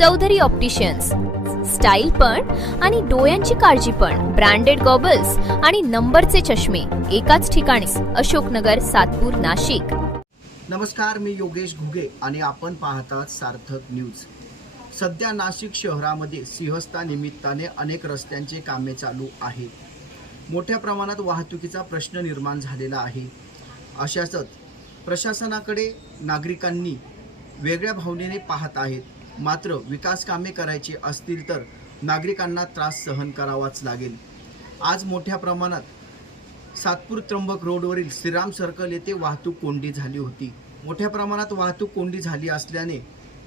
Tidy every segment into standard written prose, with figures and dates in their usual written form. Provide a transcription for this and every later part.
Chaudhari opticians, style पण आणि डोळ्यांची काळजी पण. ब्रँडेड गॉगल्स आणि नंबरचे चष्मे एकाच ठिकाणी. अशोकनगर, सातपूर, नाशिक. नमस्कार, मी योगेश घुगे आणि आपण पाहतात सार्थक न्यूज. सध्या नाशिक शहरामध्ये सिंहस्था निमित्ताने अनेक रस्त्यांचे कामे चालू आहेत. मोठ्या प्रमाणात वाहतुकीचा प्रश्न निर्माण झालेला आहे. अशाच प्रशासनाकडे नागरिकांनी वेगळ्या भावनेने पाहत आहेत. मात्र विकास कामे करायची असतील तर नागरिकांना त्रास सहन करावाच लागेल. आज मोठ्या प्रमाणात सातपूर त्र्यंबक रोडवरील श्रीराम सर्कल येथे वाहतूक कोंडी झाली होती. मोठ्या प्रमाणात वाहतूक कोंडी झाली असल्याने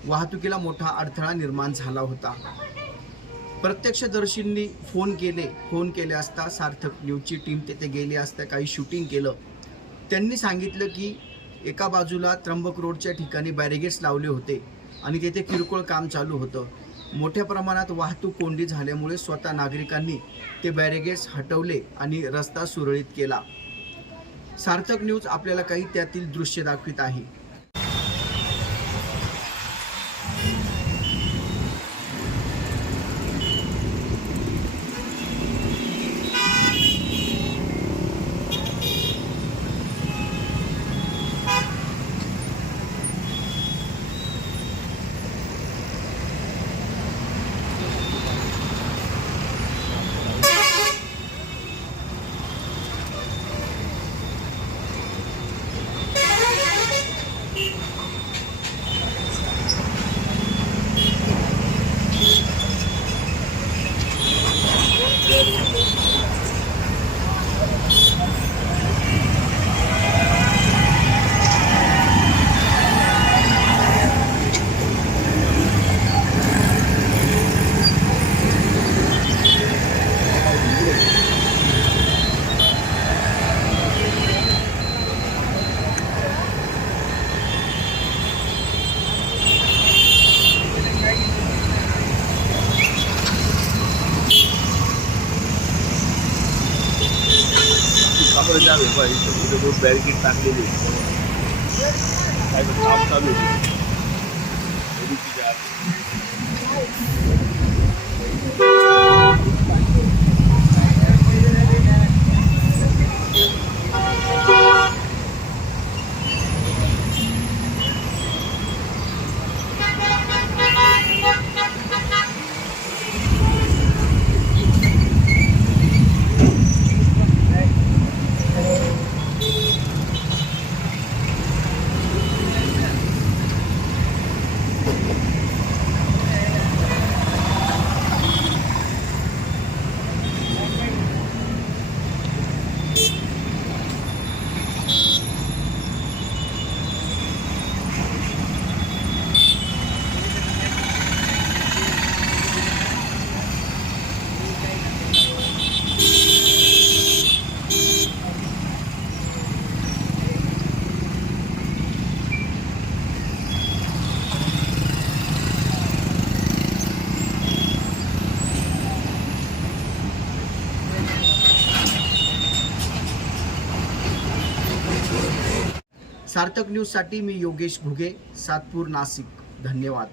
वाहतुकीला मोठा अडथळा निर्माण झाला होता. प्रत्यक्षदर्शींनी फोन केले असता सार्थक न्यूजची टीम तेथे गेली असता काही शूटिंग केलं. त्यांनी सांगितलं की एका बाजूला त्र्यंबक रोडच्या ठिकाणी बॅरिगेड्स लावले होते आणि तेथे किरकोळ काम चालू होतं. मोठ्या प्रमाणात वाहतूक कोंडी झाल्यामुळे स्वतः नागरिकांनी ते बॅरिगेड्स हटवले आणि रस्ता सुरळीत केला. सार्थक न्यूज आपल्याला काही त्यातील दृश्य दाखवित आहे. बॅरिकेड टाकलेली काय काम चालू होते. सार्थक न्यूजसाठी मी योगेश घुगे, सातपूर, नाशिक. धन्यवाद.